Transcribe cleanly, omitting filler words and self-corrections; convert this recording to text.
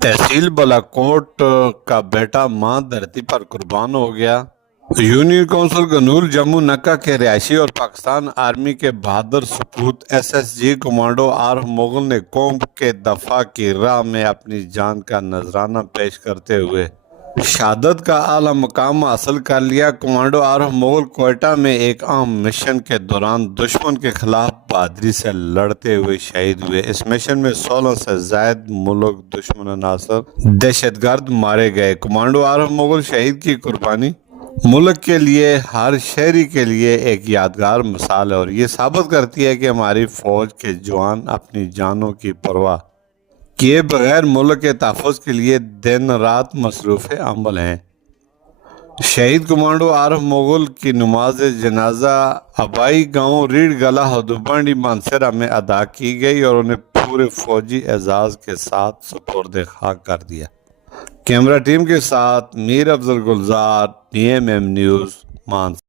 तहसील बालाकोट का बेटा मां धरती पर कुर्बान हो गया। यूनियन काउंसिल गनूल जम्मू नक्का के रिहायशी और पाकिस्तान आर्मी के बहादुर सपूत SSG कमांडो आर मुगल ने कौम के दफा की राह में अपनी जान का नजराना पेश करते हुए शहादत का आला मकाम हासिल कर लिया। कमांडो आर मुगल कोयटा में एक अहम मिशन के दौरान दुश्मन के खिलाफ बहादुरी से लड़ते हुए शहीद हुए। इस मिशन में 16 से ज्यादा मुल्क दुश्मन अनासर दहशतगर्द मारे गए। कमांडो आर मुगल शहीद की कुर्बानी मुल्क के लिए, हर शहरी के लिए एक यादगार मिसाल है और ये साबित करती है कि हमारी फौज के जवान अपनी जानों की परवाह किए बगैर मुल्क के तहफ़्फ़ुज़ के लिए दिन रात मसरूफ़ अमल हैं। शहीद कमांडो आरफ मुगल की नमाज जनाजा आबाई गांव रीढ़ गला हदुबंडी मानसरा में अदा की गई और उन्हें पूरे फौजी एजाज के साथ सुपुर्द खाक कर दिया। कैमरा टीम के साथ मीर अफजल गुलजार, PMM न्यूज़, मानसरा।